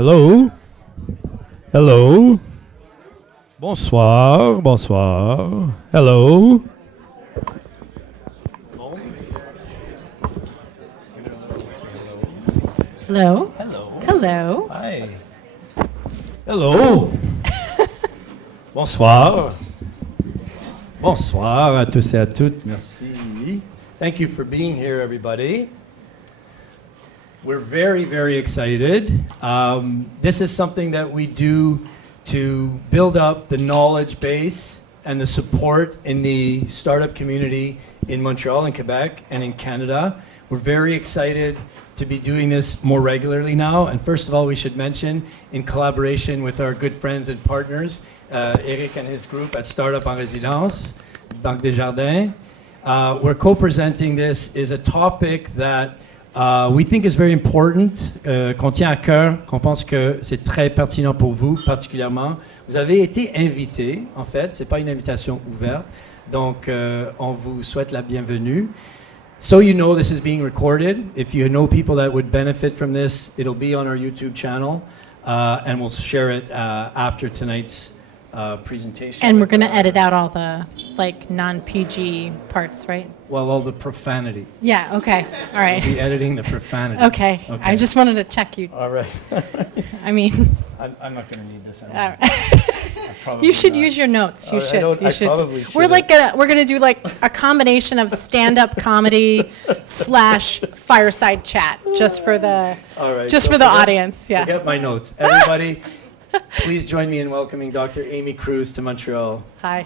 Hello. Hello. Bonsoir. Bonsoir. Hello. Hello. Hello. Hello. Hi. Hello. Bonsoir. Bonsoir à tous et à toutes. Merci. Thank you for being here, everybody. We're very, very excited. This is something that we do to build up the knowledge base and the support in the startup community in Montreal and Quebec and in Canada. We're very excited to be doing this more regularly now. And first of all, we should mention, in collaboration with our good friends and partners, Eric and his group at Startup en Résidence, Desjardins, we're co-presenting this is a topic that we think is very important, qu'on tient à cœur, qu'on pense que c'est très pertinent pour vous particulièrement. Vous avez été invité, en fait, c'est pas une invitation ouverte, donc on vous souhaite la bienvenue. So you know this is being recorded. If you know people that would benefit from this, it'll be on our YouTube channel, and we'll share it after tonight's presentation. And we're going to edit out all the non-PG parts, right? Well, all the profanity. Yeah, okay. All right. We'll be editing the profanity. Okay. I just wanted to check you. All right. I mean, I'm not going to need this uh, anymore. you should use your notes. You should. I You should. probably We're shouldn't. we're gonna do a combination of stand-up comedy / fireside chat just for the All right. just so for the forget- audience. Yeah. Forget my notes. Everybody, please join me in welcoming Dr. Amy Kruse to Montreal. Hi.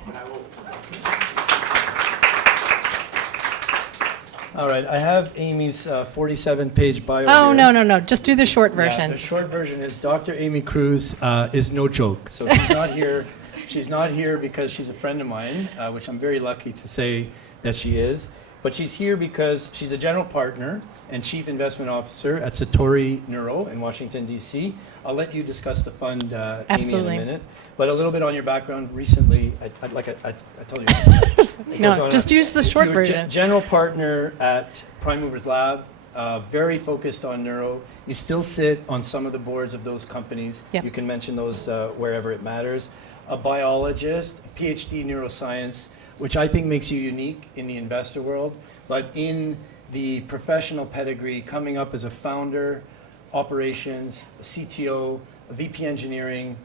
All right, I have Amy's 47-page bio Oh here. no. Just do the short Yeah, version. the short version is Dr. Amy Kruse is no joke. So she's not here. She's not here because she's a friend of mine, which I'm very lucky to say that she is. But she's here because she's a general partner and chief investment officer at Satori Neuro in Washington, D.C. I'll let you discuss the fund, Amy, Absolutely. in a minute. But a little bit on your background. Recently, I told you. It goes No, on. just use the short You were version. general partner at Prime Movers Lab, very focused on neuro. You still sit on some of the boards of those companies. Yep. You can mention those wherever it matters. A biologist, a PhD neuroscience, which I think makes you unique in the investor world, but in the professional pedigree, coming up as a founder, operations, a CTO, a VP engineering,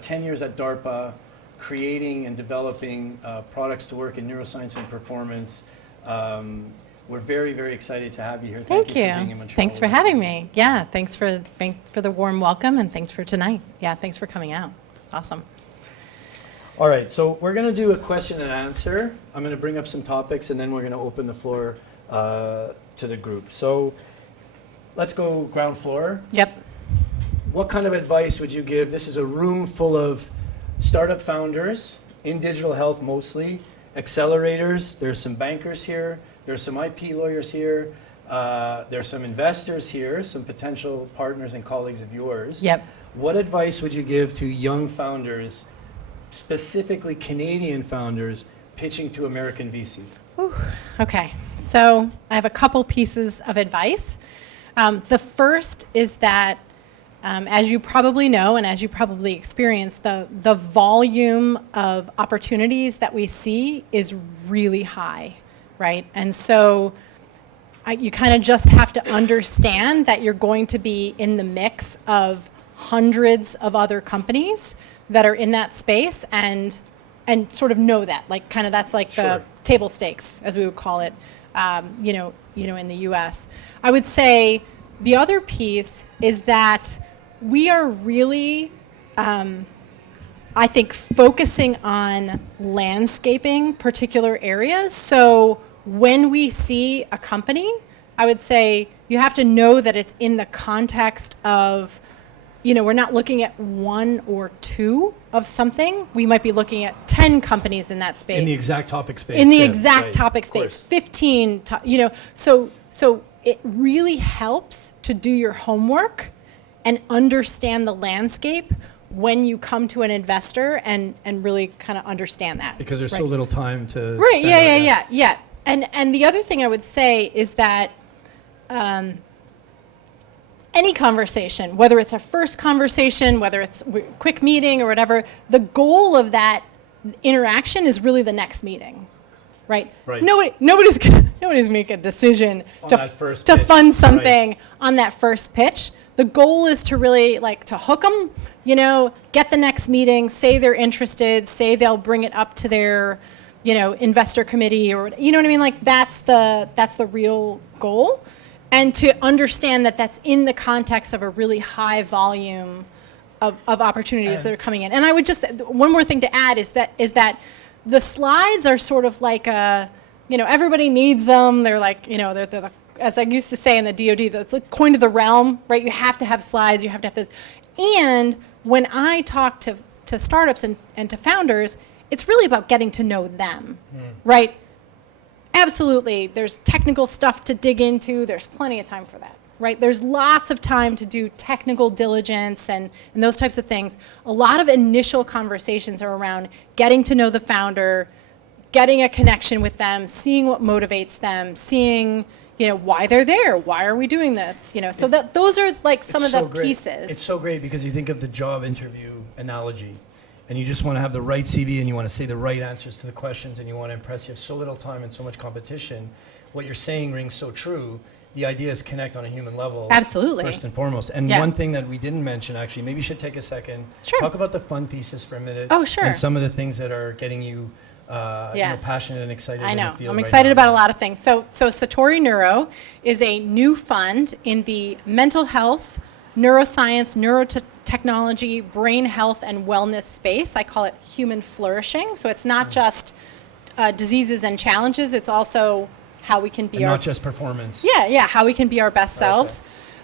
10 years at DARPA, creating and developing products to work in neuroscience and performance. We're very, very excited to have you here. Thank you. For being you. in Montreal Thanks for with us. having me. Yeah, thanks for the warm welcome and thanks for tonight. Yeah, thanks for coming out. It's awesome. All right, so we're going to do a question and answer. I'm going to bring up some topics, and then we're going to open the floor to the group. So let's go ground floor. Yep. What kind of advice would you give? This is a room full of startup founders in digital health mostly, accelerators. There's some bankers here. There's some IP lawyers here. There's some investors here, some potential partners and colleagues of yours. Yep. What advice would you give to young founders, specifically Canadian founders, pitching to American VCs? Okay, so I have a couple pieces of advice. The first is that, as you probably know and as you probably experience, the volume of opportunities that we see is really high, right? And so you kind of just have to understand that you're going to be in the mix of hundreds of other companies that are in that space and sort of know that, like kind of that's like Sure. the table stakes, as we would call it, in the U.S. I would say the other piece is that we are really, I think, focusing on landscaping particular areas. So when we see a company, I would say you have to know that it's in the context of, we're not looking at one or two of something. We might be looking at 10 companies in that space. In the exact topic space. In the yeah, exact right, topic of course. space, 15, so it really helps to do your homework and understand the landscape when you come to an investor and really kind of understand that. Because there's right? so little time to. Right, spend on that. yeah. And the other thing I would say is that any conversation, whether it's a first conversation, whether it's a quick meeting or whatever, the goal of that interaction is really the next meeting, right? Right. Nobody's make a decision On to that first pitch, fund something right. on that first pitch. The goal is to really like to hook them, you know, get the next meeting, say they're interested, say they'll bring it up to their, you know, investor committee or, you know what I mean? Like that's the real goal. And to understand that that's in the context of a really high volume of opportunities that are coming in. And I would just, one more thing to add is that the slides are sort of like a, you know, everybody needs them. They're like, you know, they're the, as I used to say in the DoD, that's like coin of the realm, right? You have to have slides, you have to have this. And when I talk to startups and to founders, it's really about getting to know them, right? Absolutely, there's technical stuff to dig into. There's plenty of time for that, right? There's lots of time to do technical diligence and those types of things. A lot of initial conversations are around getting to know the founder, getting a connection with them, seeing what motivates them, seeing, you know, why they're there, why are we doing this, you know? So that those are like some of the pieces. It's so great because you think of the job interview analogy, and you just want to have the right CV and you want to say the right answers to the questions and you want to impress. You have so little time and so much competition. What you're saying rings so true. The idea is connect on a human level. Absolutely. First and foremost. And Yeah. one thing that we didn't mention, actually, maybe you should take a second. Sure. Talk about the fund thesis for a minute. Oh, sure. And some of the things that are getting you, you Yeah. know, passionate and excited I in know. the field I'm right excited now. about a lot of things. So Satori Neuro is a new fund in the mental health, neuroscience, neurotechnology, brain health, and wellness space. I call it human flourishing. So it's not just diseases and challenges. It's also how we can be And our not just performance. yeah, how we can be our best selves.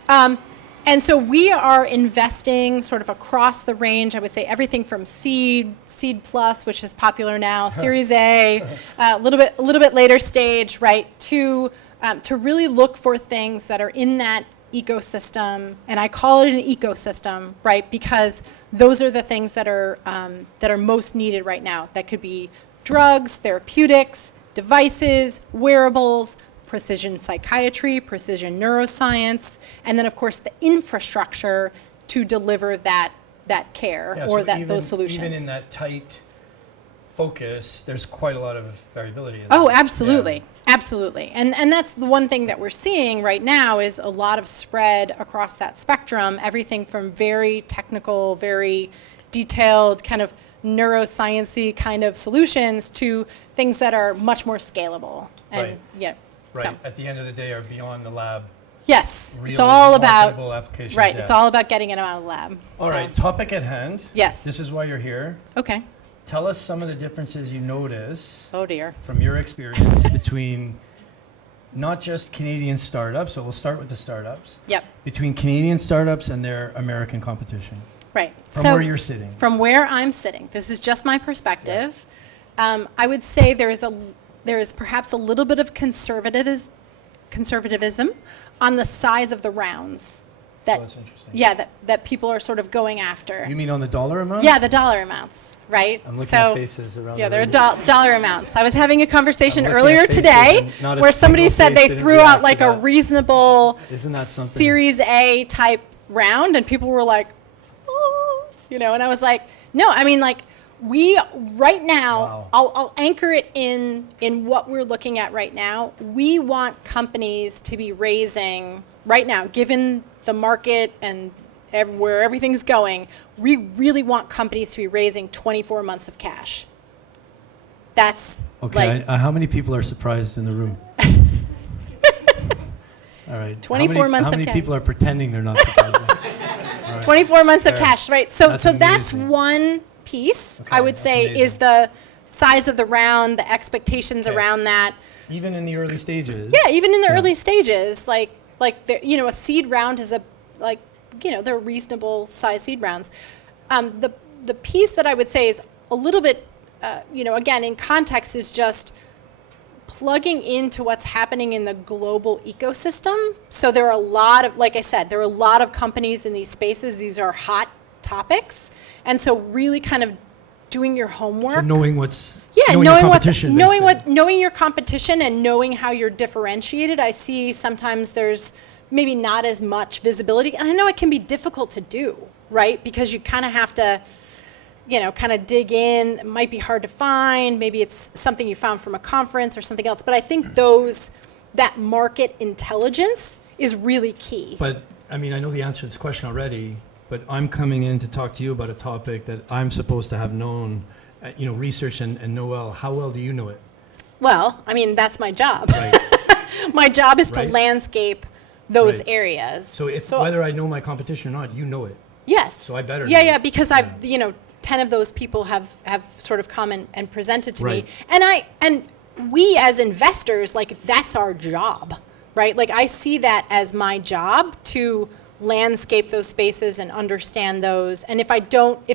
And so we are investing sort of across the range. I would say everything from seed plus, which is popular now, Series A, a little bit later stage, right? To really look for things that are in that ecosystem, and I call it an ecosystem, right? Because those are the things that are most needed right now. That could be drugs, therapeutics, devices, wearables, precision psychiatry, precision neuroscience, and then of course the infrastructure to deliver that care Yeah, or so those solutions. Even in that tight focus, there's quite a lot of variability. In Oh, that. absolutely. Yeah. Absolutely. And that's the one thing that we're seeing right now is a lot of spread across that spectrum, everything from very technical, very detailed kind of neuroscience-y kind of solutions to things that are much more scalable. And Right. yeah. Right. So, At the end of the day, are beyond the lab. yes. Real It's all about marketable applications. right. Yeah. It's all about getting it out of the lab. All So, right. Topic at hand. Yes. This is why you're here. Okay. Tell us some of the differences you notice Oh dear. from your experience between not just Canadian startups, so we'll start with the startups, Yep. between Canadian startups and their American competition, Right. from So where you're sitting. from where I'm sitting, this is just my perspective. I would say there is perhaps a little bit of conservatism on the size of the rounds that That's interesting. that people are sort of going after. You mean on the dollar amount? Yeah, the dollar amounts, right? I'm looking so, at faces around yeah, the there are room. dollar amounts. I was having a conversation I'm looking earlier at faces today and not a where somebody single said they face didn't threw out react to like a that. reasonable Isn't that something? Series A type round, and people were like, oh, you know, and I was like, no, I mean, like, we right now, Wow. I'll anchor it in what we're looking at right now. We want companies to be raising right now, given the market and where everything's going. We really want companies to be raising 24 months of cash. That's Okay, like how many people are surprised in the room? All right. 24 months How of many cash. people are pretending they're not surprised? All right. 24 months of Fair. cash, right? So That's that's amazing. one piece, Okay, I would that's say, amazing. is the size of the round, the expectations Okay. around that. Even in the early stages. Yeah, even in the Yeah. early stages, like you know, a seed round is they're reasonable size seed rounds. The piece that I would say is a little bit, you know, again in context, is just plugging into what's happening in the global ecosystem. So there are a lot of, like I said, there are a lot of companies in these spaces. These are hot topics, and so really kind of doing your homework. So knowing what's Yeah, knowing your competition, knowing your competition and knowing how you're differentiated. I see sometimes there's maybe not as much visibility. And I know it can be difficult to do, right? Because you kind of have to, kind of dig in. It might be hard to find. Maybe it's something you found from a conference or something else. But I think that market intelligence is really key. But, I mean, I know the answer to this question already, but I'm coming in to talk to you about a topic that I'm supposed to have known, research and know well. How well do you know it? Well, I mean, that's my job. Right. My job is to Right. landscape those Right. areas. So whether I know my competition or not, you know it. Yes. So I better Yeah, know. yeah, because I've, 10 of those people have sort of come and presented to Right. me. And we as investors, like, that's our job, right? Like, I see that as my job to landscape those spaces and understand those. And if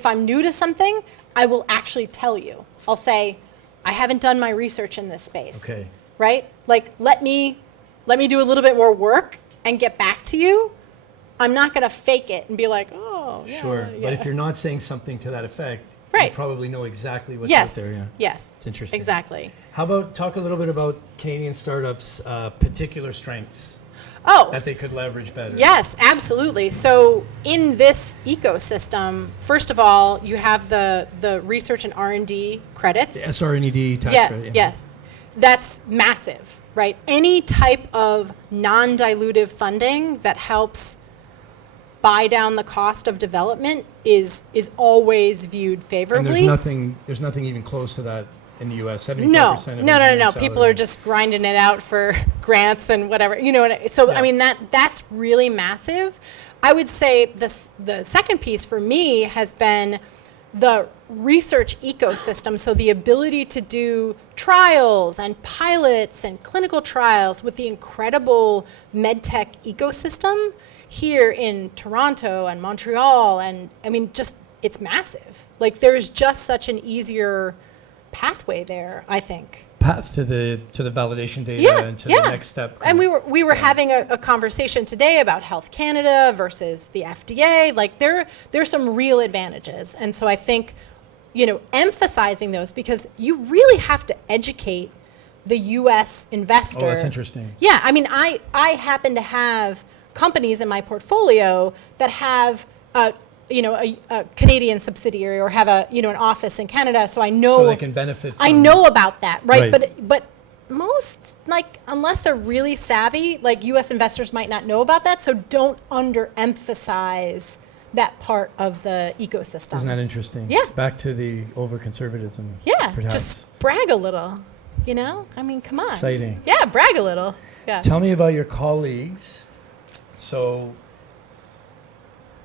I'm new to something, I will actually tell you. I'll say, I haven't done my research in this space. Okay. Right? Like, let me do a little bit more work and get back to you. I'm not going to fake it and be like, oh, yeah. Sure. Yeah. But if you're not saying something to that effect, Right. you probably know exactly what's Yes. out there. Yeah. Yes. It's interesting. Exactly. How about talk a little bit about Canadian startups' particular strengths Oh. that they could leverage better? Yes, absolutely. So in this ecosystem, first of all, you have the research and R&D credits. The SR&ED tax Yeah, credit. yes. That's massive, right? Any type of non-dilutive funding that helps buy down the cost of development is always viewed And favorably. there's nothing even close to that in the U.S. 75% No, of no. engineering People salary. are just grinding it out for grants and whatever, So Yeah. I mean that's really massive. I would say the second piece for me has been the research ecosystem. So the ability to do trials and pilots and clinical trials with the incredible MedTech ecosystem here in Toronto and Montreal, and I mean it's massive. Like, there's just such an easier pathway there, I think. path to the validation data Yeah, and to yeah. the next step. And we were having a conversation today about Health Canada versus the FDA. Like, there's some real advantages, and so I think emphasizing those, because you really have to educate the U.S. investor. Oh, that's interesting. Yeah, I mean, I happen to have companies in my portfolio that have a Canadian subsidiary or have an office in Canada, so I know So they can benefit from I know about that, right? Right. But most, like, unless they're really savvy, like, U.S. investors might not know about that, so don't underemphasize that part of the ecosystem. Isn't that interesting? Yeah. Back to the over-conservatism. Yeah, perhaps. just brag a little, I mean, come on. Exciting. Yeah, brag a little. Yeah. Tell me about your colleagues. So,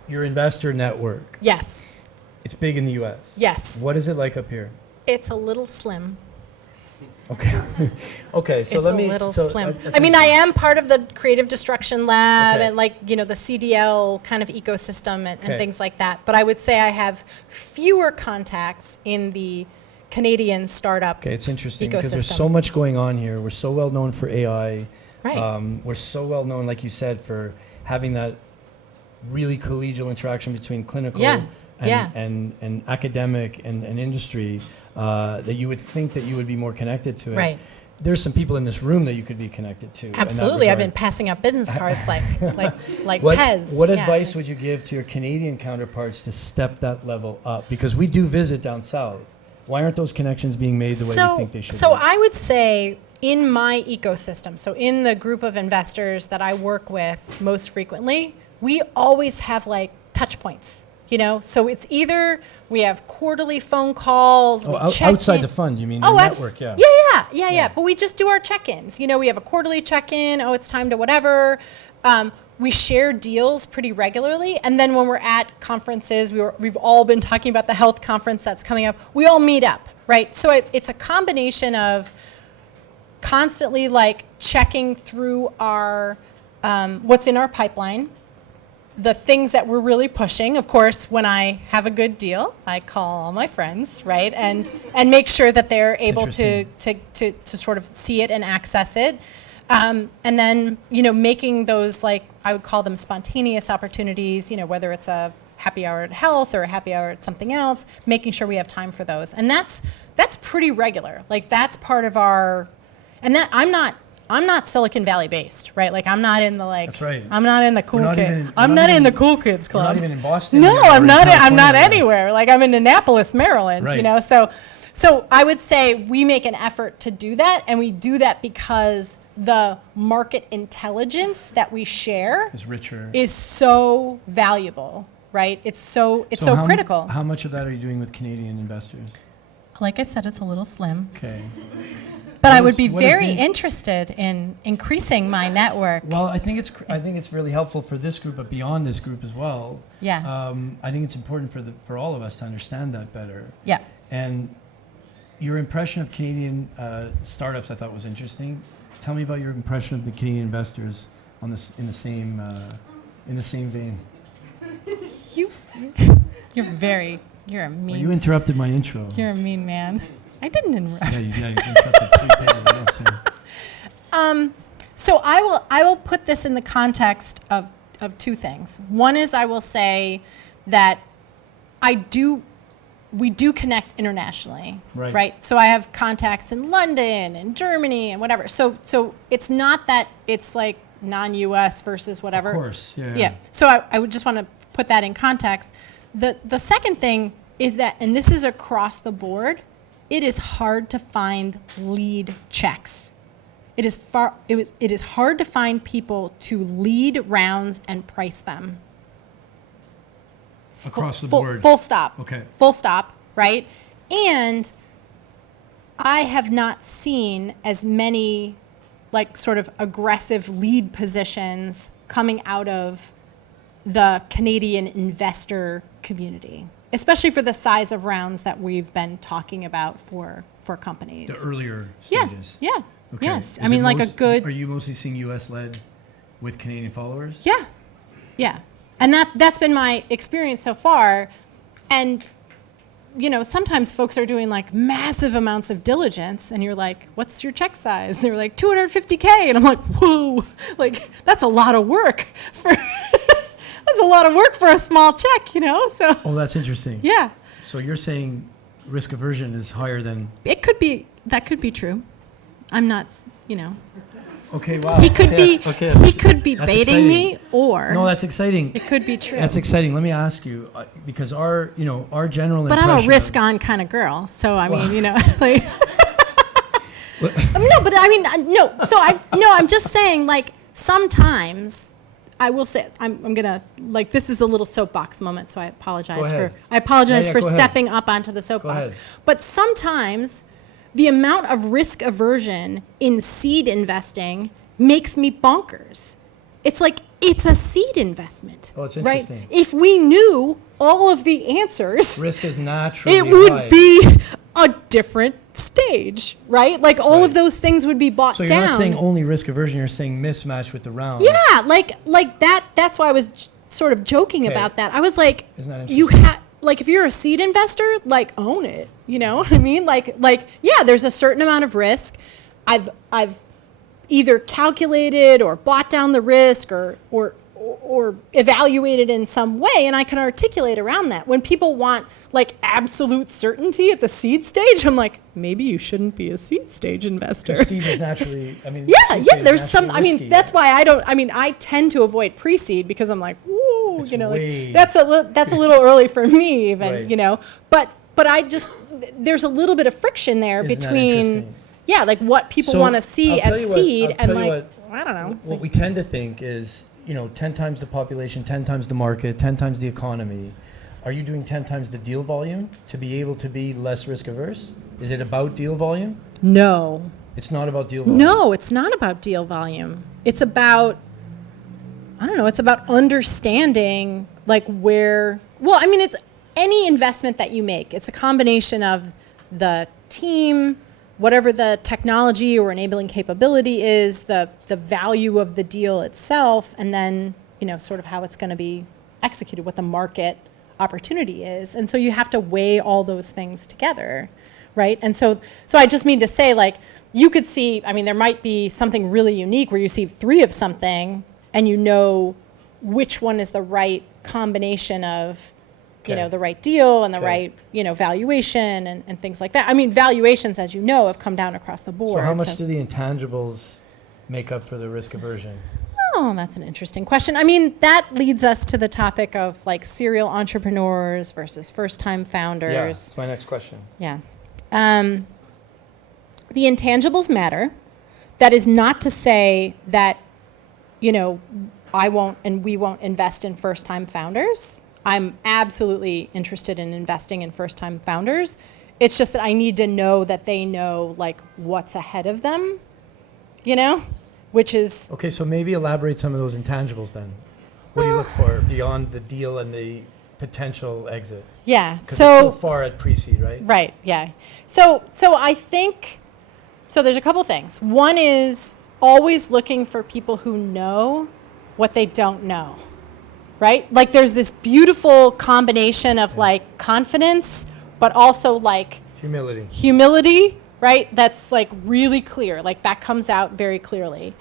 your investor network, Yes. it's big in the U.S. Yes. What is it like up here? It's a little slim. Okay. Okay, so It's let a me... little so, slim. that's I mean, I am part of the Creative Destruction Lab Okay. and, like, the CDL kind of ecosystem and Okay. things like that. But I would say I have fewer contacts in the Canadian startup Okay, it's interesting because there's ecosystem. so much going on here. We're so well known for AI. Right. We're so well known, like you said, for having that really collegial interaction between clinical Yeah, and, yeah. and academic and industry that you would think that you would be more connected to it. Right. There's some people in this room that you could be connected to. in that Absolutely. I've been regard. passing out business cards like What, Pez. what Yeah. advice would you give to your Canadian counterparts to step that level up? Because we do visit down south. Why aren't those connections being made the way we think they should So be? I would say in my ecosystem, so in the group of investors that I work with most frequently, we always have, like, touch points, So it's either we have quarterly phone calls, we check outside in. the fund, you mean Oh, the network, yeah. Yeah. But we just do our check-ins. We have a quarterly check-in. Oh, it's time to whatever. We share deals pretty regularly. And then when we're at conferences, we've all been talking about the health conference that's coming up. We all meet up, right? So it's a combination of constantly, like, checking through our what's in our pipeline, the things that we're really pushing. Of course, when I have a good deal, I call all my friends, right, and make sure that they're able to sort of see it and access it, and then making those, like, I would call them spontaneous opportunities. Whether it's a happy hour at health or a happy hour at something else, making sure we have time for those, and that's pretty regular. Like, that's part of our, and that I'm not I'm not Silicon Valley based, right? Like I'm not in the like. That's right. I'm not in the cool We're not kid. even- I'm we're not not in even- the cool kids We're club. not even in Boston. No, yet, or I'm in not. I'm California not yet. anywhere. Like I'm in Annapolis, Maryland. You Right. know, so I would say we make an effort to do that, and we do that because the market intelligence that we share It's richer. is so valuable, right? It's so how critical. How much of that are you doing with Canadian investors? Like I said, it's a little slim. Okay. But What I would is- be what has very been- interested in increasing my network. Well, I think it's really helpful for this group, but beyond this group as well. Yeah. I think it's important for all of us to understand that better. Yeah. And your impression of Canadian startups, I thought was interesting. Tell me about your impression of the Canadian investors on this in the same vein. You're a Well, mean. you interrupted my intro. You're a mean man. I didn't interrupt. Yeah, you interrupted 3 pages. That's it. So I will put this in the context of two things. One is I will say that we do connect internationally, Right. So I have contacts in London and Germany and whatever. So it's not that it's like non-US versus whatever. Of course, yeah. Yeah. So I would just want to put that in context. The second thing is that, and this is across the board, it is hard to find lead checks. It is hard to find people to lead rounds and price them. Across the board. Full stop. Okay. Full stop, right? And I have not seen as many like sort of aggressive lead positions coming out of the Canadian investor community, especially for the size of rounds that we've been talking about for companies. The earlier Yeah, stages. yeah, Okay. yes. Is I mean, it like a most- good. Are you mostly seeing US led with Canadian followers? Yeah, yeah, and that's been my experience so far, and you know sometimes folks are doing like massive amounts of diligence, and you're like, "What's your check size?" And they're like, $250K, and I'm like, "Whoa, like that's a lot of work for that's a lot of work for a small check, you know?" So Oh, that's interesting. yeah, So you're saying risk aversion is higher than... that could be true. I'm not, you know. Okay, wow. He could Okay, be that's- he could be that's baiting me, exciting. or No, that's exciting. it could be true. That's exciting. Let me ask you, because our general But impression... I'm a risk-on kind of girl, so I mean, you know, like. No, but I mean, no. So I'm just saying, like, sometimes I will say, I'm gonna like this is a little soapbox moment, so I apologize Go ahead. Yeah, for go ahead. stepping up onto the soapbox. ahead. But sometimes the amount of risk aversion in seed investing makes me bonkers. It's like it's a seed investment. Oh, it's right? interesting. If we knew all of the answers, Risk is naturally it would high. be a different stage, right? Like all of Right. those things would be bought So you're down. not saying only risk aversion, you're saying mismatch with the round. Yeah, like that. That's why I was sort of joking Okay. about that. I was like, Isn't that you interesting? have like if you're a seed investor, like own it. You know what I mean? Like yeah, there's a certain amount of risk. I've either calculated or bought down the risk or evaluated in some way, and I can articulate around that. When people want like absolute certainty at the seed stage, I'm like, maybe you shouldn't be a seed stage investor. Prestige is naturally, I mean... Yeah, seed yeah. stage There's is some. naturally I mean, risky. that's why I don't. I mean, I tend to avoid pre-seed because I'm like, woo, It's you know, way- like, that's a little early for me, even, Right. you know. But I just there's a little bit of friction there Isn't that between, interesting? yeah, like what people So, want to see I'll at tell you what- seed I'll and tell you like I don't know. What we tend to think is, 10 times the population, 10 times the market, 10 times the economy. Are you doing 10 times the deal volume to be able to be less risk averse? Is it about deal volume? No, It's not about deal volume. no, it's not about deal volume. It's about I don't know. It's about understanding like where. Well, I mean, it's any investment that you make. It's a combination of the team, whatever the technology or enabling capability is, the value of the deal itself, and then sort of how it's going to be executed, what the market opportunity is. And so you have to weigh all those things together, right? And so I just mean to say, like, you could see, I mean, there might be something really unique where you see 3 of something and you know which one is the right combination of, Okay. the right deal and the Okay. right, valuation and things like that. I mean, valuations, as you know, have come down across the board. So how much do the intangibles make up for the risk aversion? Oh, that's an interesting question. I mean, that leads us to the topic of like serial entrepreneurs versus first-time founders. Yeah, that's my next question. Yeah. The intangibles matter. That is not to say that, you know, I won't and we won't invest in first-time founders. I'm absolutely interested in investing in first-time founders. It's just that I need to know that they know like what's ahead of them, you know, which is... Okay, so maybe elaborate some of those intangibles then. What do you look for beyond the deal and the potential exit? Yeah, Because it's so far at pre-seed, right? Right, yeah. So I think, so there's a couple things. One is always looking for people who know what they don't know, right? Like there's this beautiful combination of like confidence, but also like humility, right? That's like really clear. Like that comes out very clearly.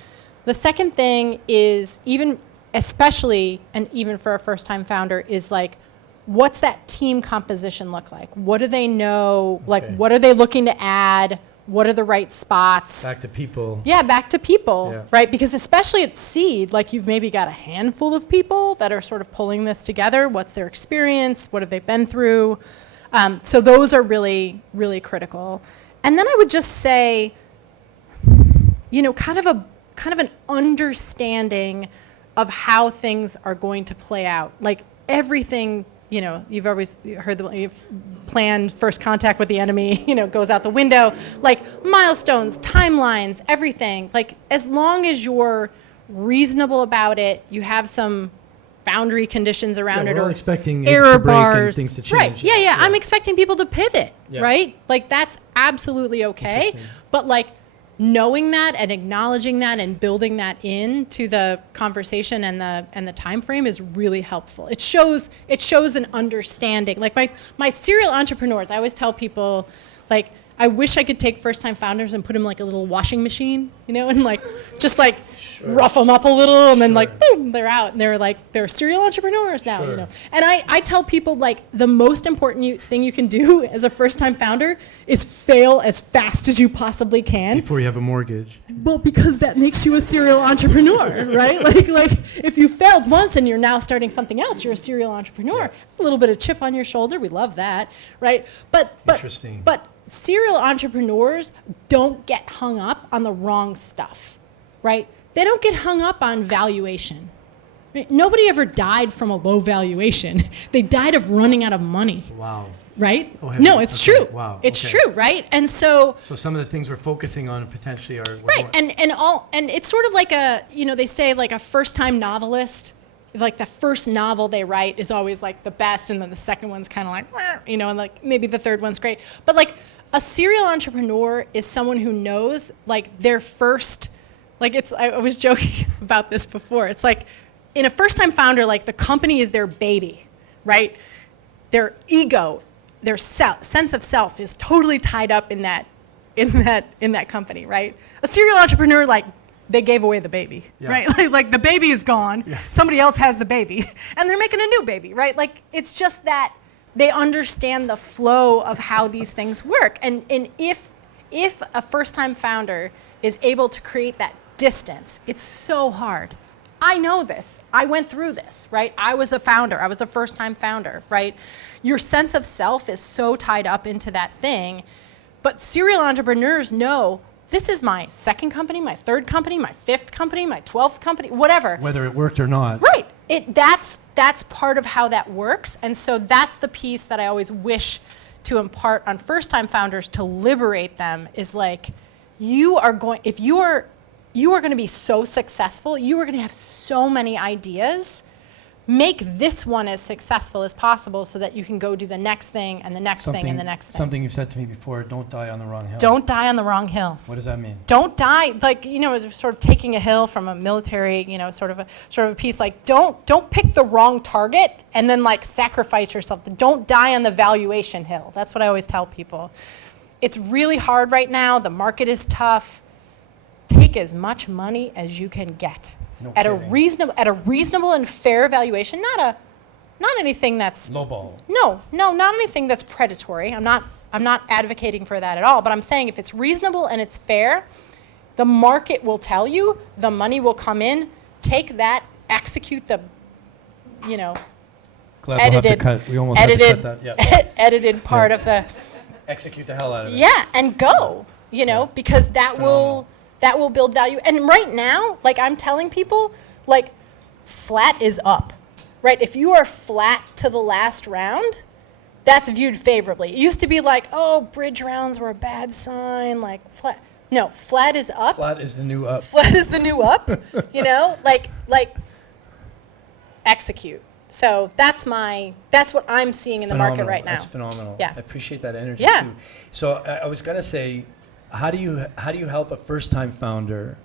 The second thing is even, especially, and even for a first-time founder, is like, what's that team composition look like? What do they know? Like, what are they looking to add? What are the right spots? Back to people. Yeah, back to people, right? Because especially at seed, like you've maybe got a handful of people that are sort of pulling this together. What's their experience? What have they been through? So those are really, really critical. And then I would just say, you know, kind of an understanding of how things are going to play out. Like everything, you know, you've always heard you've planned first contact with the enemy, you know, goes out the window. Like milestones, timelines, everything. Like as long as you're reasonable about it, you have some boundary conditions around it, we're all or expecting error to break bars, and things to change. Right? Yeah. I'm expecting people to pivot, right? Like that's absolutely okay. But like knowing that and acknowledging that and building that into the conversation and the time frame is really helpful. It shows an understanding. Like my serial entrepreneurs, I always tell people, like, I wish I could take first-time founders and put them like a little washing machine, you know, and like just like rough them up a little, and then like boom, they're out, and they're serial entrepreneurs now, you know. And I tell people like the most important thing you can do as a first-time founder is fail as fast as you possibly can before you have a mortgage. Well, because that makes you a serial entrepreneur, right? Like if you failed once and you're now starting something else, you're a serial entrepreneur. A little bit of chip on your shoulder, we love that, right? But serial entrepreneurs don't get hung up on the wrong stuff, right? They don't get hung up on valuation. Right? Nobody ever died from a low valuation. They died of running out of money. Wow. Right? No, it's true. Wow. It's true, right? And so some of the things we're focusing on potentially are right. And it's sort of like a, you know, they say like a first-time novelist, like the first novel they write is always like the best, and then the second one's kind of like, you know, and like maybe the third one's great. But like a serial entrepreneur is someone who knows like their first, like I was joking about this before. It's like in a first-time founder, like the company is their baby, right? Their ego, their sense of self is totally tied up in that company, right? A serial entrepreneur, like they gave away the baby, right? Like the baby is gone, somebody else has the baby, and they're making a new baby, right? Like it's just that they understand the flow of how these things work. And if a first-time founder is able to create that distance, it's so hard. I know this. I went through this, right? I was a founder. I was a first-time founder, right? Your sense of self is so tied up into that thing. But serial entrepreneurs know this is my second company, my third company, my fifth company, my 12th company, whatever. Whether it worked or not. Right. That's part of how that works. And so that's the piece that I always wish to impart on first-time founders to liberate them is like, you are going to be so successful, you are going to have so many ideas. Make this one as successful as possible so that you can go do the next thing and the next thing and the next thing. Something you've said to me before, don't die on the wrong hill. Don't die on the wrong hill. What does that mean? Don't die, like, you know, sort of taking a hill from a military, you know, sort of a piece, like don't pick the wrong target and then like sacrifice yourself. Don't die on the valuation hill. That's what I always tell people. It's really hard right now. The market is tough. Take as much money as you can get. At a reasonable and fair valuation, not anything that's lowball. No, not anything that's predatory. I'm not advocating for that at all, but I'm saying if it's reasonable and it's fair, The market will tell you, the money will come in, take that, execute the, you know, Glad we'll have to cut. We almost had to cut that. Yeah. edited part of the, Execute the hell out of it. yeah, and go, you know, because that Phenomenal. will build value. And right now, like I'm telling people, like flat is up, right? If you are flat to the last round, that's viewed favorably. It used to be like, oh, bridge rounds were a bad sign, like flat. No, flat is up. Flat is the new up. Flat is the new up, you know, like execute. So that's what I'm seeing in the market right now. That's phenomenal. Yeah. I appreciate that energy Yeah. too. So I was gonna say, how do you help a first-time founder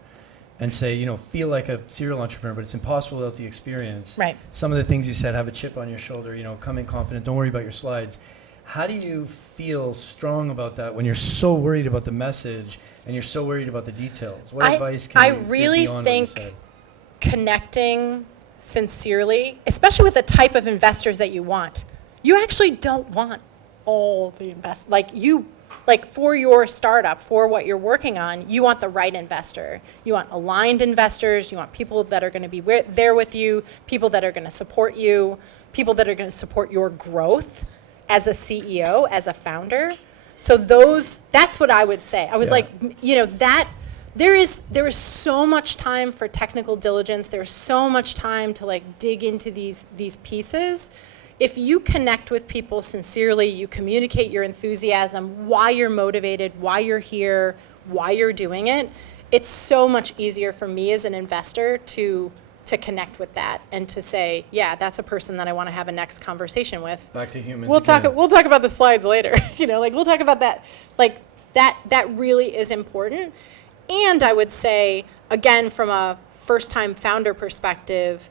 and say, you know, feel like a serial entrepreneur, but it's impossible without the experience. Right. Some of the things you said, have a chip on your shoulder, you know, come in confident, don't worry about your slides. How do you feel strong about that when you're so worried about the message and you're so worried about the details? What advice can you give really beyond what you think said? connecting sincerely, especially with the type of investors that you want. You actually don't want all the like for your startup, for what you're working on, you want the right investor. You want aligned investors. You want people that are going to be there with you, people that are going to support you, people that are going to support your growth as a CEO, as a founder. So that's what I would say. I was like, you know, that there is so much time for technical diligence. There's so much time to like dig into these pieces. If you connect with people sincerely, you communicate your enthusiasm, why you're motivated, why you're here, why you're doing it, it's so much easier for me as an investor to connect with that and to say, yeah, that's a person that I want to have a next conversation with. Back to humans. We'll talk about the slides later. You know, like we'll talk about that. Like that really is important. And I would say, again, from a first-time founder perspective,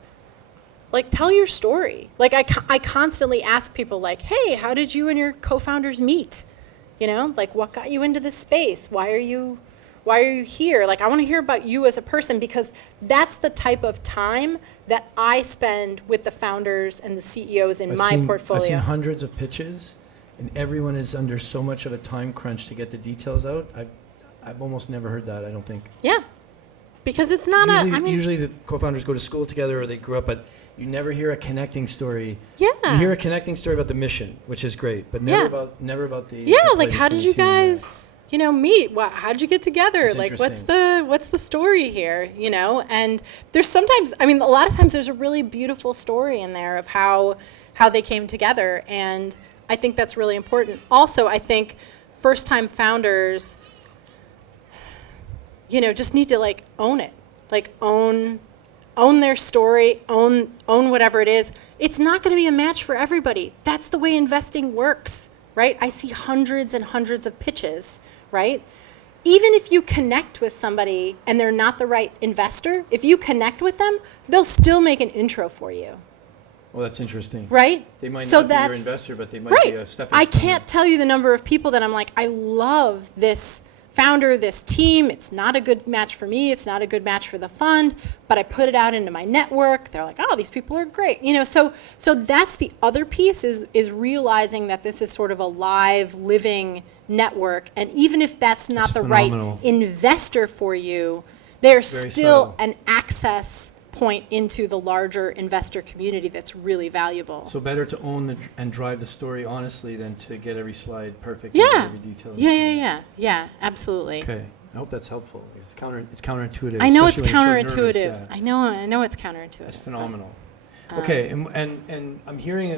like tell your story. Like I constantly ask people like, hey, how did you and your co-founders meet? You know, like what got you into this space? Why are you here? Like I want to hear about you as a person, because that's the type of time that I spend with the founders and the CEOs in my portfolio. I've seen hundreds of pitches, and everyone is under so much of a time crunch to get the details out. I've almost never heard that, I don't think. Yeah, because it's not usually the co-founders go to school together or they grew up, but you never hear a connecting story. Yeah. You hear a connecting story about the mission, which is great, but never about the like how did you guys, you know, meet? How did you get together? That's like what's the story here, you know? And there's sometimes, I mean, a lot of times there's a really beautiful story in there of how they came together, and I think that's really important. Also, I think first-time founders, you know, just need to like own it, like own their story, own whatever it is. It's not going to be a match for everybody. That's the way investing works, right? I see hundreds and hundreds of pitches, right? Even if you connect with somebody and they're not the right investor, if you connect with them, they'll still make an intro for you. Well, that's interesting. Right? They might not be your investor, but they might be a stepping stone. I can't tell you the number of people that I'm like, I love this founder, this team. It's not a good match for me. It's not a good match for the fund, but I put it out into my network. They're like, oh, these people are great. You know, so that's the other piece is realizing that this is sort of a live, living network. And even if that's not the right investor for you, there's still an access point into the larger investor community that's really valuable. So better to own and drive the story honestly than to get every slide perfect. Yeah. And every detail. Yeah, absolutely. Okay. I hope that's helpful. It's counterintuitive. I know it's counterintuitive. Nervous, I know it's counterintuitive. It's phenomenal. Okay, and I'm hearing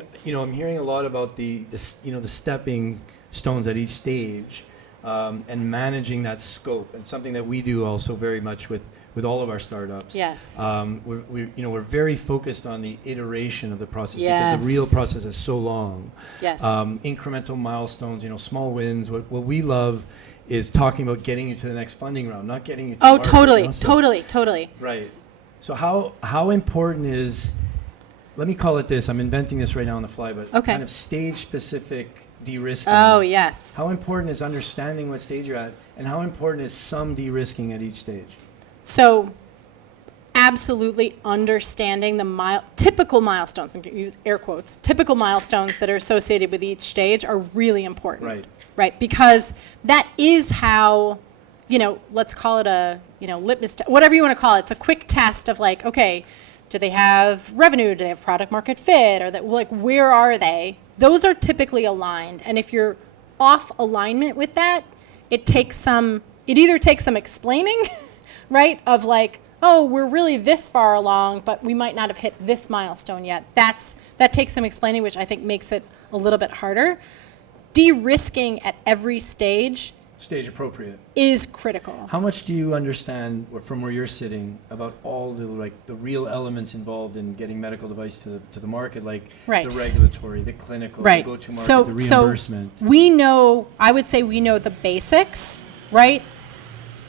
a lot about the stepping stones at each stage, and managing that scope, and something that we do also very much with all of our startups. Yes. We're very focused on the iteration of the process, yes, because the real process is so long. Yes. Incremental milestones, small wins. What we love is talking about getting you to the next funding round, not getting you to market. Totally. Right. So how important is, let me call it this, I'm inventing this right now on the fly, but kind of stage-specific de-risking. Oh, yes. How important is understanding what stage you're at, and how important is some de-risking at each stage? So absolutely understanding the typical milestones, I'm going to use air quotes, typical milestones that are associated with each stage are really important. Right. Right, because that is how, let's call it a litmus test, whatever you want to call it. It's a quick test of like, okay, do they have revenue? Do they have product market fit? Or that, like, where are they? Those are typically aligned. And if you're off alignment with that, it either takes some explaining, right? Of like, oh, we're really this far along, but we might not have hit this milestone yet. That takes some explaining, which I think makes it a little bit harder. De-risking at every stage appropriate is critical. How much do you understand from where you're sitting about all the real elements involved in getting medical device to the market, like the regulatory, the clinical, the go-to-market, the reimbursement? So I would say we know the basics, right?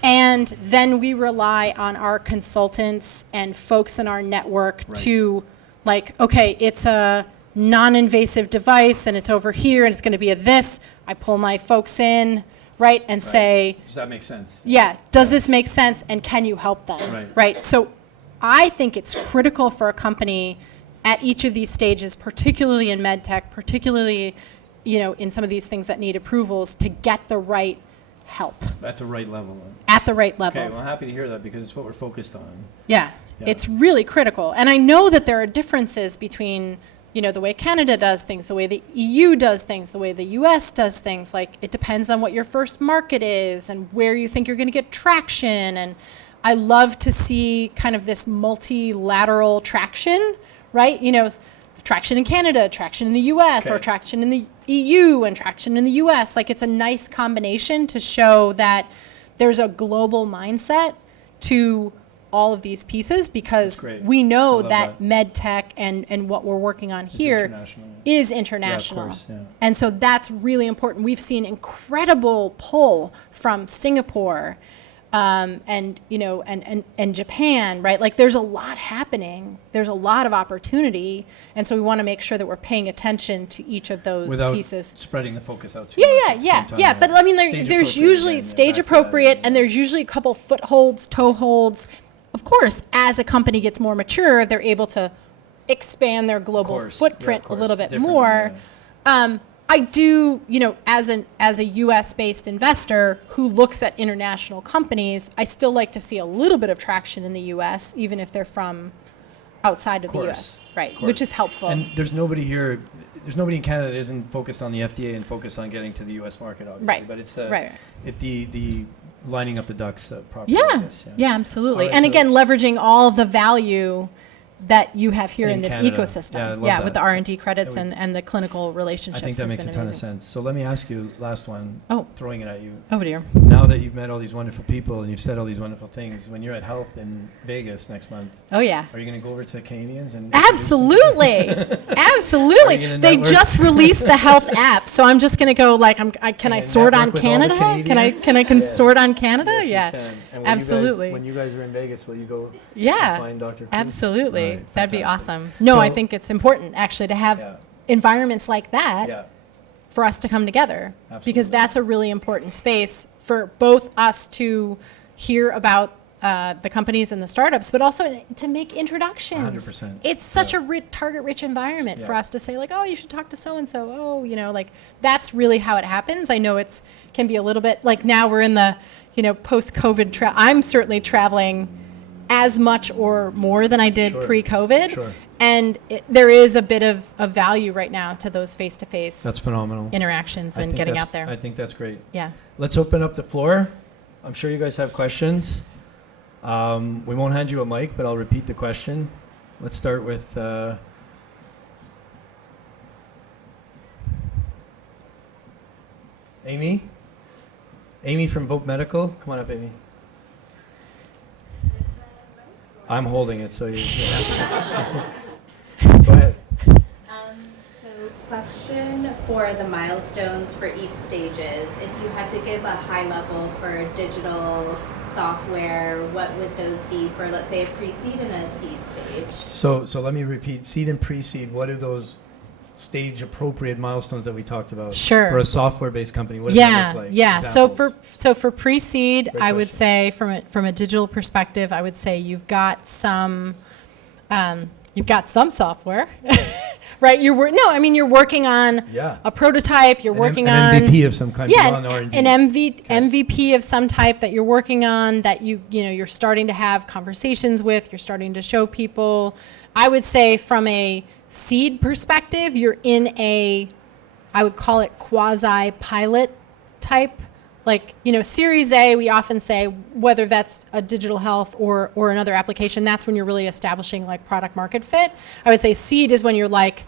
And then we rely on our consultants and folks in our network to, like, okay, it's a non-invasive device and it's over here and it's going to be a this. I pull my folks in, right, and say, does that make sense? Yeah, does this make sense and can you help them? Right. So I think it's critical for a company at each of these stages, particularly in MedTech, particularly, in some of these things that need approvals, to get the right help. At the right level. At the right level. Okay, well, I'm happy to hear that because it's what we're focused on. Yeah, it's really critical. And I know that there are differences between, the way Canada does things, the way the EU does things, the way the US does things. Like, it depends on what your first market is and where you think you're going to get traction. And I love to see kind of this multilateral traction, right? Traction in Canada, traction in the US, or traction in the EU and traction in the US. Like, it's a nice combination to show that there's a global mindset to all of these pieces, because we know that MedTech and what we're working on here is international. Yeah, of course, And so that's really important. We've seen incredible pull from Singapore and Japan, right? Like, there's a lot happening. There's a lot of opportunity. And so we want to make sure that we're paying attention to each of those pieces. Spreading the focus out too much. Yeah. But I mean, there's usually stage appropriate, and there's usually a couple footholds, toeholds. Of course, as a company gets more mature, they're able to expand their global footprint a little bit more. I do, as a U.S.-based investor who looks at international companies, I still like to see a little bit of traction in the U.S., even if they're from outside of the U.S., right? Which is helpful. And there's nobody in Canada that isn't focused on the FDA and focused on getting to the U.S. market, obviously. Right. But it's the lining up the ducks properly. Yeah, absolutely. And again, leveraging all the value that you have here in this Canada. ecosystem. With the R&D credits and the clinical relationships. I think that makes a ton of sense. So let me ask you, last one, throwing it at you. Oh, dear. Now that you've met all these wonderful people and you've said all these wonderful things, when you're at Health in Vegas next month, are you going to go over to Canadians? And Absolutely. Absolutely. They just released the Health app, so I'm just going to go, like, can I sort on Canada? Can I sort on Canada? Yes, and absolutely. When you guys are in Vegas, will you go find Dr. Kruse? Absolutely. That'd be awesome. No, I think it's important, actually, to have environments like that for us to come together. Because that's a really important space for both us to hear about the companies and the startups, but also to make introductions. 100%. It's such a target-rich environment for us to say, like, oh, you should talk to so-and-so. Oh, like, that's really how it happens. I know it can be a little bit, like, now we're in the, post-COVID. I'm certainly traveling as much or more than I did pre-COVID. Sure. And there is a bit of value right now to those face-to-face That's phenomenal. interactions and getting out there. I think that's great. Yeah. Let's open up the floor. I'm sure you guys have questions. We won't hand you a mic, but I'll repeat the question. Let's start with Amy. Amy from Vote Medical. Come on up, Amy. I'm holding it, so you go ahead. So question for the milestones for each stages. If you had to give a high level for digital software, what would those be for, let's say, a pre-seed and a seed stage? So let me repeat. Seed and pre-seed, what are those stage-appropriate milestones that we talked about? Sure. For a software-based company, what does that look like? Yeah. Examples. So for pre-seed, Great I would question. say from a digital perspective, I would say you've got some you've got some software, right? You're working on Yeah. a prototype. You're working on an MVP of some kind. yeah, beyond R&D. an MVP of some type that you're working on, that you're starting to have conversations with. You're starting to show people. I would say from a seed perspective, you're in I would call it quasi-pilot type. Like, Series A, we often say, whether that's a digital health or another application, that's when you're really establishing like product market fit. I would say seed is when you're like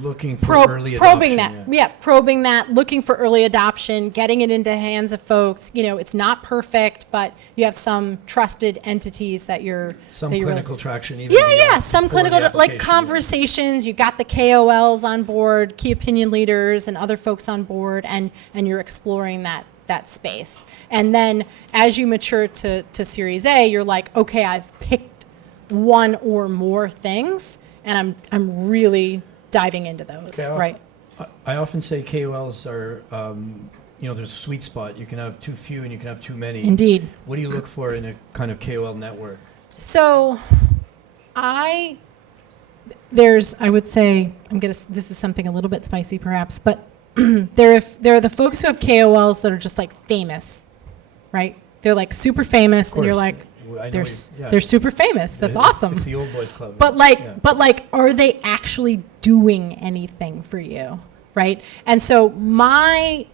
looking for early probing adoption. that, probing that, looking for early adoption, getting it into hands of folks. It's not perfect, but you have some trusted entities that you're Some that you're clinical really, traction. Even some before clinical the like application. conversations. You got the KOLs on board, key opinion leaders, and other folks on board, and you're exploring that space. And then as you mature to Series A, you're like, okay, I've picked one or more things, and I'm really diving into those, Okay, right? I often say KOLs are, there's a sweet spot. You can have too few and you can have too many. Indeed. What do you look for in a kind of KOL network? So I would say, this is something a little bit spicy perhaps, but there are the folks who have KOLs that are just like famous, right? They're like super famous, and you're like, they're super famous. That's awesome. It's the old boys club. But are they actually doing anything for you, right? And so my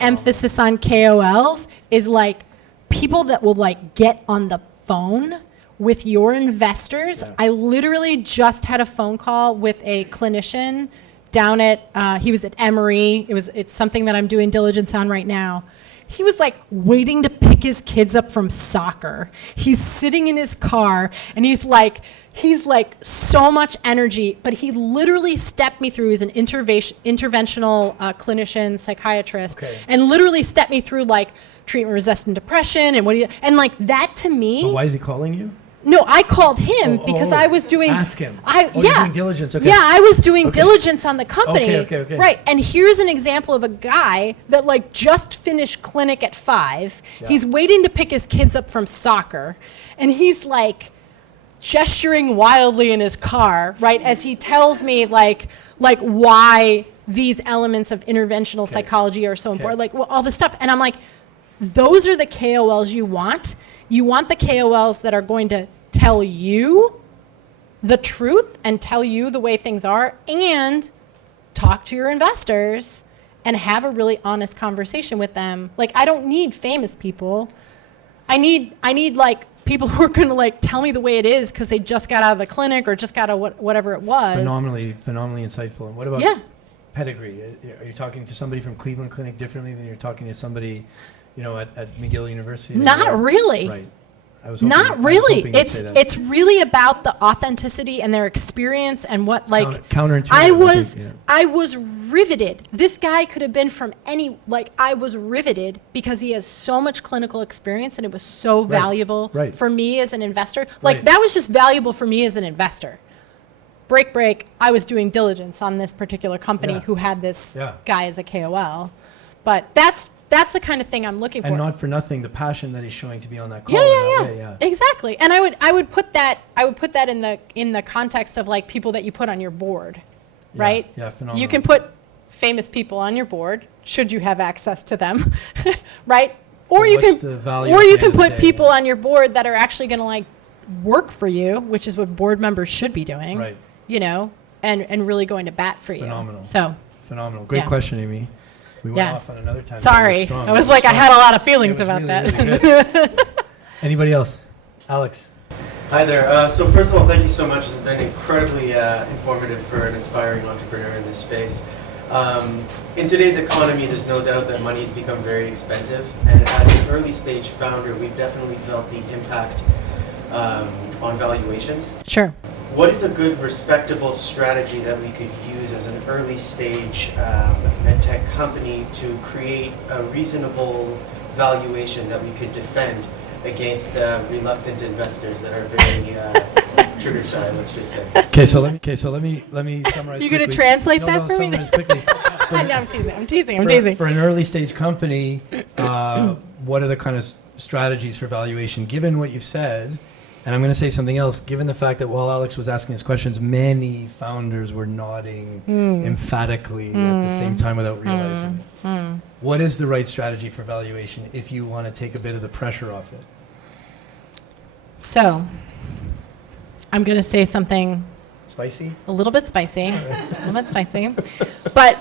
emphasis on KOLs is like people that will like get on the phone with your investors. Yeah. I literally just had a phone call with a clinician down at he was at Emory. It's something that I'm doing diligence on right now. He was like waiting to pick his kids up from soccer. He's sitting in his car and he's like so much energy, but he literally stepped me through. He's an interventional clinician, psychiatrist, and literally stepped me through like treatment-resistant depression and like that to me. But why is he calling you? No, I called him because I was doing. Ask him. You're doing diligence. Okay. Yeah, I was doing diligence on the company. Okay. Right, and here's an example of a guy that like just finished clinic at 5. Yeah. He's waiting to pick his kids up from soccer, and he's like gesturing wildly in his car, right, as he tells me like why these elements of interventional psychology are so important, like all this stuff, and I'm like, those are the KOLs you want. You want the KOLs that are going to tell you the truth and tell you the way things are and talk to your investors and have a really honest conversation with them. Like, I don't need famous people. I need like people who are going to like tell me the way it is because they just got out of the clinic or just got out of whatever it was. Phenomenally insightful. And what about pedigree? Are you talking to somebody from Cleveland Clinic differently than you're talking to somebody at McGill University? Not really. Right. Not really. It's really about the authenticity and their experience and what like counterintuitive. I was riveted. This guy could have been from I was riveted because he has so much clinical experience and it was so valuable for me as an investor. Like that was just valuable for me as an investor. Break. I was doing diligence on this particular company who had this guy as a KOL. But that's the kind of thing I'm looking for. And not for nothing, the passion that he's showing to be on that call. Yeah. Exactly. And I would put that in the context of like people that you put on your board, right? Yeah, phenomenal. You can put famous people on your board should you have access to them, right? Or you can put people on your board that are actually going to like work for you, which is what board members should be doing. Right. And really going to bat for you. Phenomenal. So phenomenal. Great question, Amy. We went off on another time. Sorry. I was like, I had a lot of feelings about that. Really good. Anybody else? Alex. Hi there. So first of all, thank you so much. This has been incredibly informative for an aspiring entrepreneur in this space. In today's economy, there's no doubt that money's become very expensive. And as an early stage founder, we've definitely felt the impact on valuations. Sure. What is a good, respectable strategy that we could use as an early stage MedTech company to create a reasonable valuation that we could defend against reluctant investors that are very trigger shy, let's just say? Okay, so let me summarize. You going to translate that for me? Summarize quickly. I'm teasing. For an early stage company, what are the kind of strategies for valuation, given what you've said? And I'm going to say something else. Given the fact that while Alex was asking his questions, many founders were nodding emphatically at the same time without realizing it. What is the right strategy for valuation if you want to take a bit of the pressure off it? So, I'm going to say something Spicy? a little bit spicy, but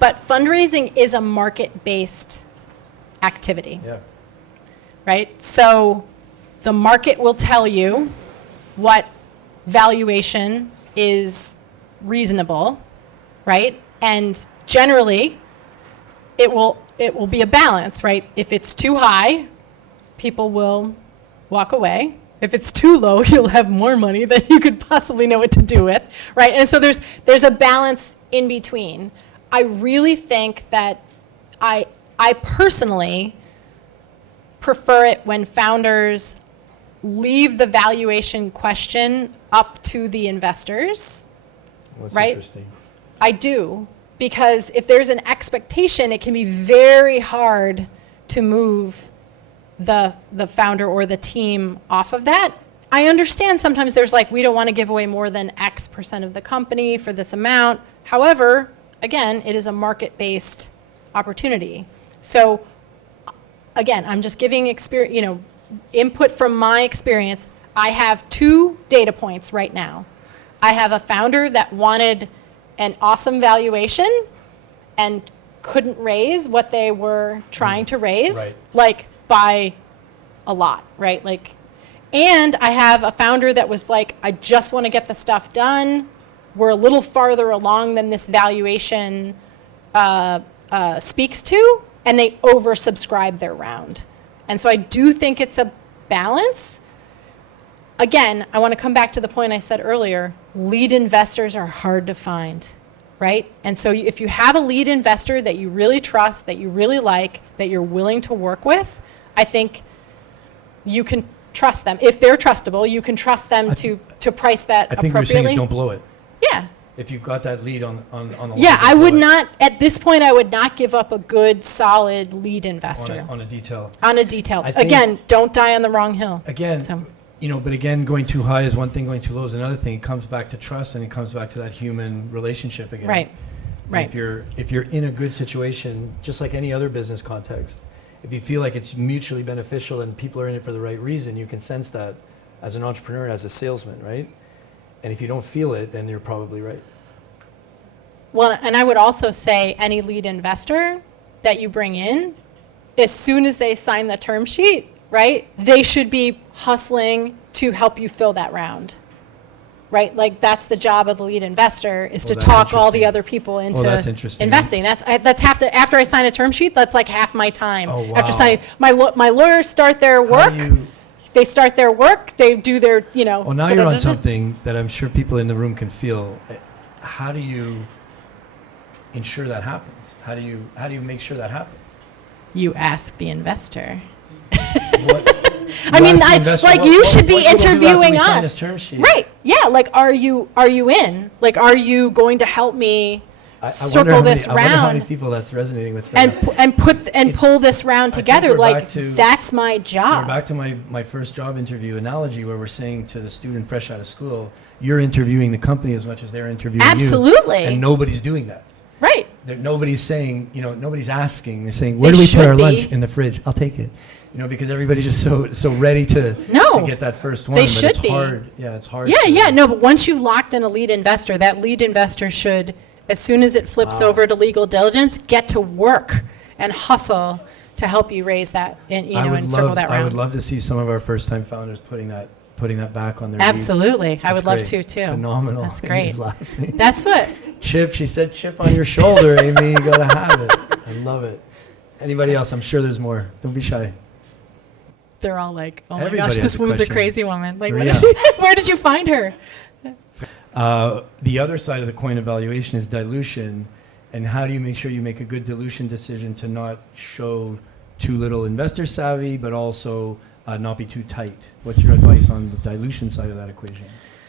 fundraising is a market-based activity, Yeah. right? So the market will tell you what valuation is reasonable, right? And generally, it will be a balance, right? If it's too high, people will walk away. If it's too low, you'll have more money than you could possibly know what to do with, right? And so there's a balance in between. I really think that I personally prefer it when founders leave the valuation question up to the investors. That's Right? interesting. I do, because if there's an expectation, it can be very hard to move the founder or the team off of that. I understand sometimes there's like, we don't want to give away more than X percent of the company for this amount. However, again, it is a market-based opportunity. So again, I'm just giving input from my experience. I have 2 data points right now. I have a founder that wanted an awesome valuation and couldn't raise what they were trying to raise, Right. like by a lot, right? Like, and I have a founder that was like, I just want to get the stuff done. We're a little farther along than this valuation speaks to, and they oversubscribe their round. And so I do think it's a balance. Again, I want to come back to the point I said earlier, lead investors are hard to find, right? And so if you have a lead investor that you really trust, that you really like, that you're willing to work with, I think you can trust them. If they're trustable, you can trust them to price that I think appropriately. we're saying is don't blow it. Yeah. If you've got that lead on the Yeah, line, I don't would blow it not, at this point, I would not give up a good, solid lead investor on a detail. on a detail. I think- Again, don't die on the wrong hill. Again, So- but again, going too high is one thing, going too low is another thing. It comes back to trust, and it comes back to that human relationship again. Right, And right. If you're in a good situation, just like any other business context, if you feel like it's mutually beneficial and people are in it for the right reason, you can sense that as an entrepreneur, as a salesman, right? And if you don't feel it, then you're probably right. Well, and I would also say any lead investor that you bring in, as soon as they sign the term sheet, right, they should be hustling to help you fill that round, right? Like that's the job of the lead investor is Well, to that's talk all the interesting. other people into that's interesting. investing. That's half the, after I sign a term sheet, that's like half my time. Oh, wow. After signing, my lawyers start their How work. do you- They start their work. They do their, Well, now you're on something that I'm sure people in the room can feel. How do you ensure that happens? How do you make sure that happens? You ask the investor. What, I mean, you should be interviewing us. Right. Yeah. Like, are you in? Like, are you going to help me circle this I wonder how many round people that's resonating with. Right now. and pull this round I think together? we're Like, back to- that's my We're job. back to my first job interview analogy where we're saying to the student fresh out of school, you're interviewing the company as much as they're interviewing you. Absolutely. And nobody's doing that. Right. Nobody's saying, nobody's asking. They're saying, where do we put should our be. lunch? In the fridge. I'll take it. Because everybody's just so ready to get that first one. They but should it's be. hard. Yeah, it's hard. Yeah. No, but once you've locked in a lead investor, that lead investor should, as soon as it flips over to legal diligence, get to work and hustle to help you raise that and circle that round. I would love to see some of our first time founders putting that back on their leads. Absolutely. I That's would love great. to too. Phenomenal. That's Amy's great. laughing. That's what. Chip, she said chip on your shoulder, Amy. You gotta have it. I love it. Anybody else? I'm sure there's more. Don't be shy. They're all like, oh my Everybody gosh, has this a woman's a question. crazy woman. Like, Maria. where did you find her? The other side of the coin of valuation is dilution. And how do you make sure you make a good dilution decision to not show too little investor savvy, but also not be too tight? What's your advice on the dilution side of that equation?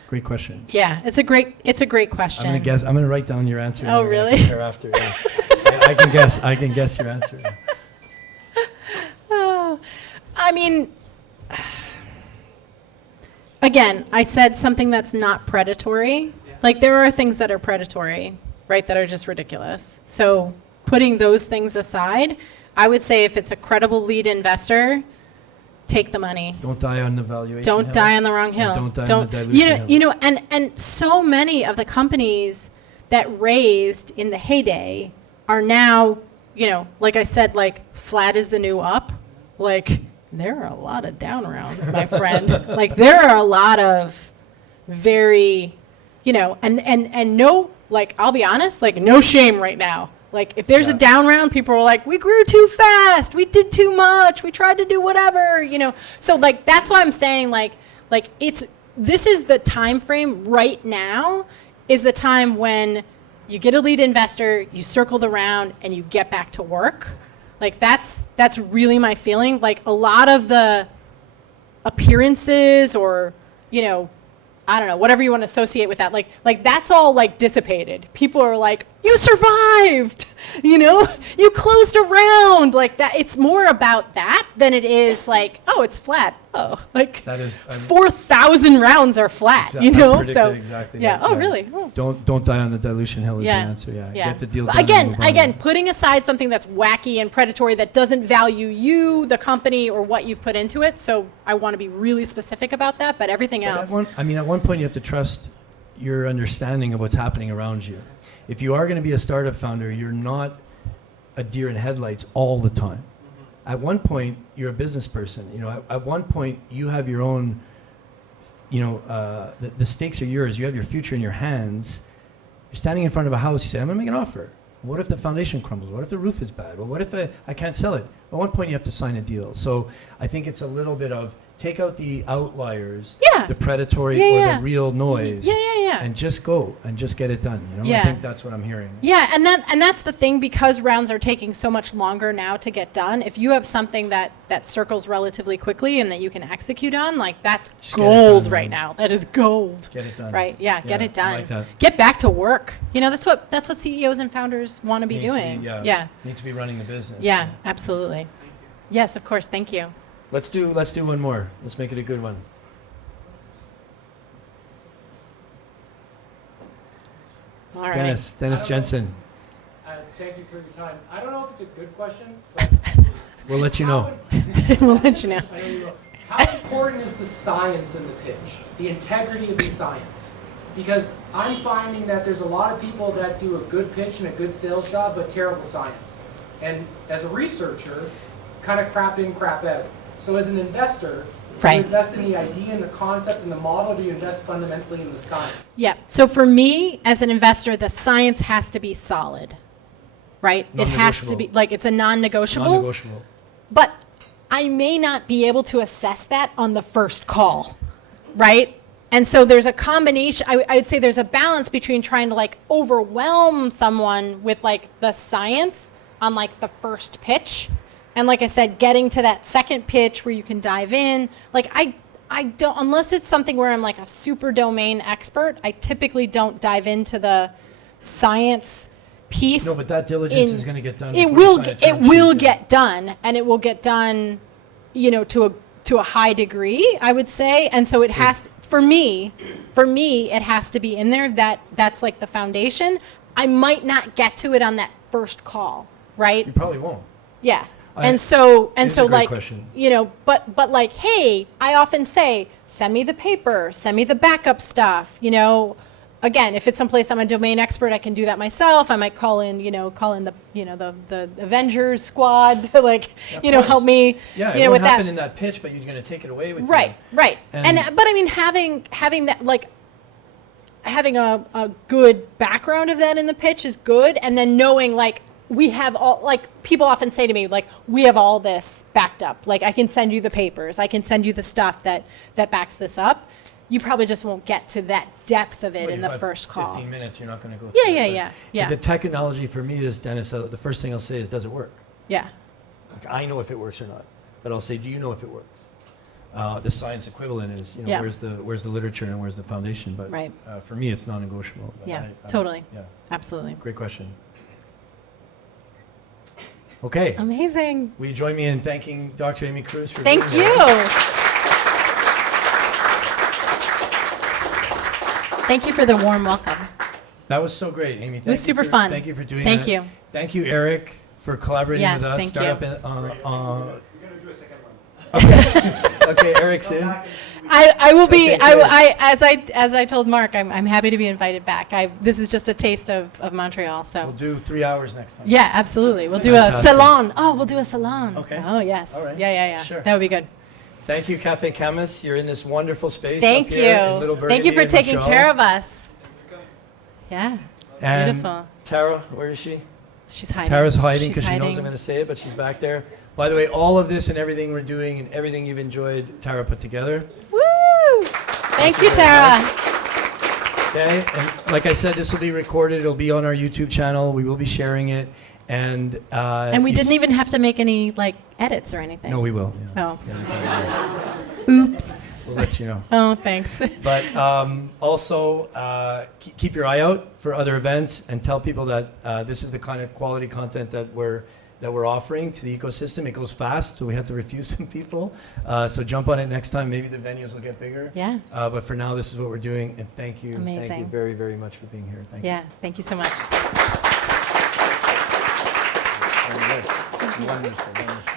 Great question. Yeah, it's a great question. I'm gonna write down your answer. Oh, and then really? compare after. Yeah. I can guess your answer. I mean, again, I said something that's not predatory. Like there are things that are predatory, right, that are just ridiculous. So putting those things aside, I would say if it's a credible lead investor, take the money. Don't die on the valuation Don't hill. die on the wrong hill. And don't die on the dilution hill. You know, and so many of the companies that raised in the heyday are now, you know, like I said, like flat is the new up. Like there are a lot of down rounds, my friend. Like there are a lot of very, you know, and no, like I'll be honest, like no shame right now. Like if there's a down round, people are like, we grew too fast, we did too much, we tried to do whatever, you know. So like that's why I'm saying like this is the time frame right now is the time when you get a lead investor, you circle the round, and you get back to work. Like that's really my feeling. Like a lot of the appearances or, you know, I don't know, whatever you want to associate with that, like that's all like dissipated. People are like, you survived, you know, you closed a round, like that. It's more about that than it is like, oh, it's flat. Oh, like That is 4,000 rounds are flat, you I know. predicted So exactly yeah. that. Oh, really? Oh. Don't die on the dilution hill is Yeah. the answer. Yeah. Yeah. Get the deal But done. and move on. Again, putting aside something that's wacky and predatory that doesn't value you, the company, or what you've put into it. So I want to be really specific about that. But everything But else, at one point you have to trust your understanding of what's happening around you. If you are going to be a startup founder, you're not a deer in headlights all the time. At one point, you're a business person. You know, at one point, you have your own. You know, the stakes are yours. You have your future in your hands. You're standing in front of a house. You say, "I'm going to make an offer." What if the foundation crumbles? What if the roof is bad? Well, what if I can't sell it? At one point, you have to sign a deal. So I think it's a little bit of take out the outliers, Yeah. the predatory Yeah, or yeah. the real noise, yeah. and just go and just get it done. You know, Yeah. I think that's what I'm hearing. Yeah, and that's the thing, because rounds are taking so much longer now to get done. If you have something that circles relatively quickly and that you can execute on, like that's Just get it gold done, right man. now. That is gold. Get it done. Right? Yeah, get it I done. like that. Get back to work. You know, that's what CEOs and founders want to be Need to doing. yeah. Need to be running the business. Yeah, absolutely. Yes, of course. Thank you. Let's do one more. Let's make it a good one. All right. Dennis I don't know. Jensen. Thank you for your time. I don't know if it's a good question, but We'll let you know. We'll let you know. I know you will. How important is the science in the pitch, the integrity of the science? Because I'm finding that there's a lot of people that do a good pitch and a good sales job, but terrible science. And as a researcher, kind of crap in, crap out. So as an investor, do Right. you invest in the idea and the concept and the model, or do you invest fundamentally in the science? Yeah. So for me, as an investor, the science has to be solid, right? It has to be Non-negotiable. like it's a non-negotiable. Non-negotiable. But I may not be able to assess that on the first call, right? And so there's a combination, I'd say there's a balance between trying to like overwhelm someone with like the science on like the first pitch. And like I said, getting to that second pitch where you can dive in. Like I don't, unless it's something where I'm like a super domain expert, I typically don't dive into the science piece. No, but that diligence is going to get done. It before you will sign a it term will sheet. get done, and it will get done, you know, to a high degree, I would say. And so it has to, for me it has to be in there. That's like the foundation. I might not get to it on that first call, right? You probably won't. Yeah. I- And so It's a great like, question. you know, but like, hey, I often say, send me the paper, send me the backup stuff, you know. Again, if it's someplace I'm a domain expert, I can do that myself. I might call in the, you know, the Avengers squad to like, Of you know, course. help me, Yeah, you it know, won't with happen that. in that pitch, but you're going to take it away with Right, you. right. And- But I mean, having that, like, having a good background of that in the pitch is good. And then knowing, like, we have all, like, people often say to me, like, we have all this backed up. Like, I can send you the papers. I can send you the stuff that backs this up. You probably just won't get to that depth of it But in if the about first call. 15 minutes, you're not going to go Yeah, through yeah, it. yeah, But yeah. The technology for me is, Dennis, the first thing I'll say is, does it work? Yeah. Like, I know if it works or not, but I'll say, do you know if it works? The science equivalent is, you know, Yeah. where's the literature and where's the foundation? But Right. For me, it's non-negotiable. But Yeah, I- totally. Yeah, Absolutely. great question. Okay, Amazing. will you join me in thanking Dr. Amy Kruse for Thank being here? you. Thank you for the warm welcome. That was so great, Amy. was super fun. Thank you for doing Thank that. you. Thank you, Eric, for collaborating Yes, with us. thank Startup you. in- You're gonna do a second one. Okay, Eric's in. I will be. Okay, great. As I told Mark, I'm happy to be invited back. This is just a taste of Montreal. So We'll do 3 hours next time. yeah, absolutely. We'll do a Fantastic. salon. Oh, we'll do a salon. Okay. Oh yes. All right. Yeah. Sure. That would be good. Thank you, Cafe Camus. You're in this wonderful space. Thank up here in you. Little Thank you Burgundy for in taking Montreal. care of us. Yeah. And Beautiful. Tara, where is she? She's hiding. Tara's hiding She's because she knows I'm going to say it, but she's back there. By the way, all of this and everything we're doing and everything you've enjoyed, Tara put together. Woo! Thank you, Tara. Okay, and like I said, this will be recorded. It'll be on our YouTube channel. We will be sharing it, and And we didn't even have to make any like edits or anything. No, we will. Yeah. Oh. Oops. We'll let you know. Oh, thanks. But also, keep your eye out for other events, and tell people that this is the kind of quality content that we're offering to the ecosystem. It goes fast, so we have to refuse some people. So jump on it next time. Maybe the venues will get bigger. Yeah. But for now, this is what we're doing, and thank you. Thank you Amazing. very, very much for being here. Thank Yeah. Thank you so much. you. Wonderful, wonderful.